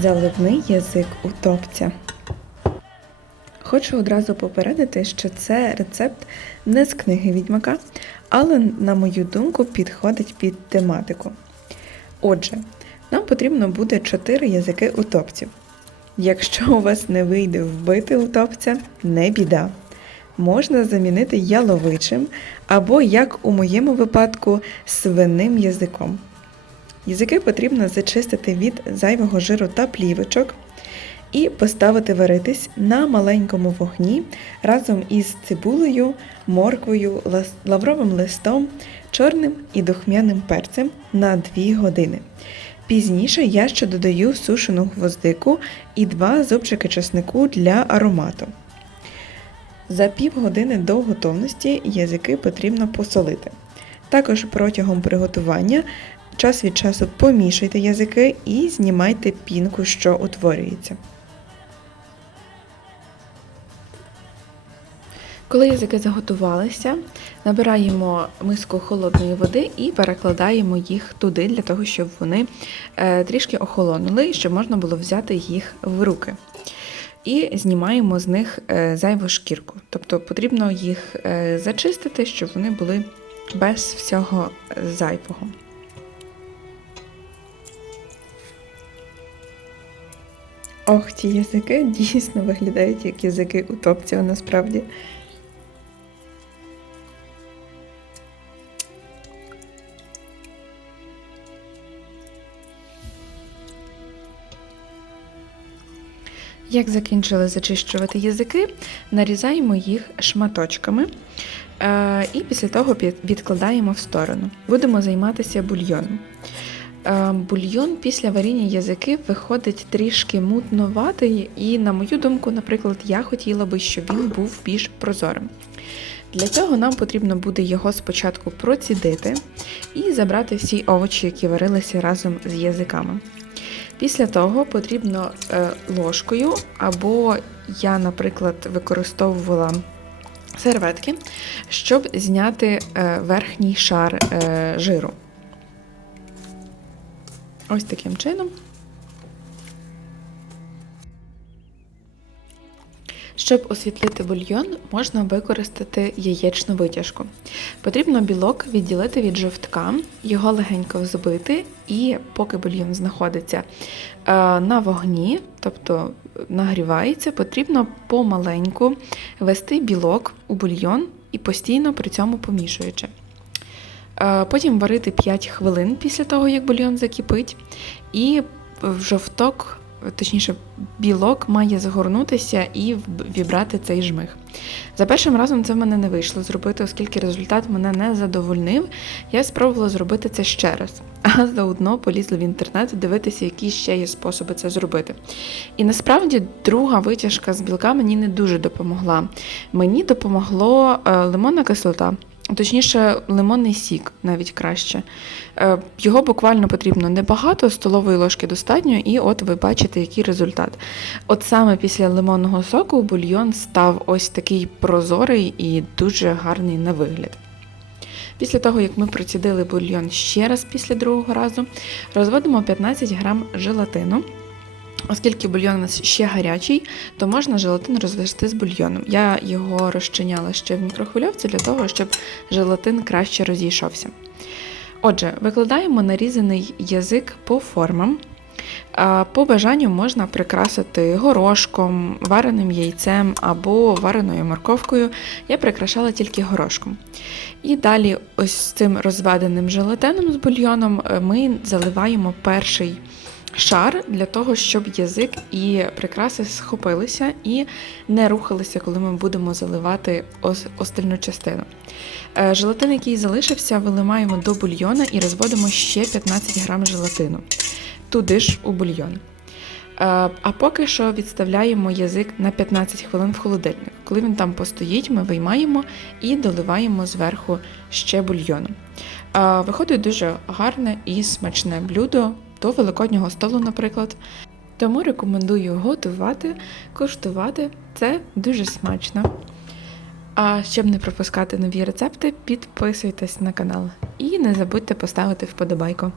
Заливний язик утопця. Хочу одразу попередити, що це рецепт не з книги відьмака, але, на мою думку, підходить під тематику. Отже, нам потрібно буде 4 язики утопців. Якщо у вас не вийде вбити утопця, не біда. Можна замінити яловичим або, як у моєму випадку, свиним язиком. Язики потрібно зачистити від зайвого жиру та плівочок і поставити варитись на маленькому вогні разом із цибулею, морквою, лавровим листом, чорним і духмяним перцем на 2 години. Пізніше я ще додаю сушену гвоздику і 2 зубчики чеснику для аромату. За півгодини до готовності язики потрібно посолити. Також протягом приготування час від часу помішайте язики і знімайте пінку, що утворюється. Коли язики заготувалися, набираємо миску холодної води і перекладаємо їх туди, для того, щоб вони е, трішки охолонули, і щоб можна було взяти їх в руки. І знімаємо з них е, зайву шкірку. Тобто потрібно їх е, зачистити, щоб вони були без всього зайвого. Ох, ці язики дійсно виглядають як язики утопців насправді. Як закінчили зачищувати язики, нарізаємо їх шматочками е, і після того відкладаємо в сторону. Будемо займатися бульйоном. Е, Бульйон після варіння язиків виходить трішки мутноватий, і, на мою думку, наприклад, я хотіла би, щоб він був більш прозорим. Для цього нам потрібно буде його спочатку процідити і забрати всі овочі, які варилися разом з язиками. Після того потрібно е, ложкою, або я, наприклад, використовувала серветки, щоб зняти е, верхній шар жиру. Ось таким чином. Щоб освітлити бульйон, можна використати яєчну витяжку. Потрібно білок відділити від жовтка, його легенько взбити, і поки бульйон знаходиться е, на вогні, тобто нагрівається, потрібно помаленьку ввести білок у бульйон і постійно при цьому помішуючи. Е, Потім варити 5 хвилин після того, як бульйон закипить, і жовток, точніше, білок має загорнутися і вібрати цей жмих. За першим разом це в мене не вийшло зробити, оскільки результат мене не задовольнив. Я спробувала зробити це ще раз, а заодно полізла в інтернет дивитися, які ще є способи це зробити. І насправді друга витяжка з білка мені не дуже допомогла. Мені допомогло е, лимонна кислота. Точніше, лимонний сік навіть краще. Е, Його буквально потрібно небагато, столової ложки достатньо, і от ви бачите, який результат. От саме після лимонного соку бульйон став ось такий прозорий і дуже гарний на вигляд. Після того, як ми процідили бульйон ще раз після другого разу, розводимо 15 грам желатину. Оскільки бульйон у нас ще гарячий, то можна желатин розвести з бульйоном. Я його розчиняла ще в мікрохвильовці для того, щоб желатин краще розійшовся. Отже, викладаємо нарізаний язик по формам. По бажанню можна прикрасити горошком, вареним яйцем або вареною морковкою. Я прикрашала тільки горошком. І далі, ось з цим розведеним желатином з бульйоном, е, ми заливаємо перший шар для того, щоб язик і прикраси схопилися і не рухалися, коли ми будемо заливати остальну частину. Е, Желатин, який залишився, вилимаємо до бульйона і розводимо ще 15 грам желатину. Туди ж у бульйон. Е, А поки що відставляємо язик на 15 хвилин в холодильник. Коли він там постоїть, ми виймаємо і доливаємо зверху ще бульйону. Е, Виходить дуже гарне і смачне блюдо до великоднього столу, наприклад. Тому рекомендую готувати, куштувати. Це дуже смачно. А щоб не пропускати нові рецепти, підписуйтесь на канал і не забудьте поставити вподобайку.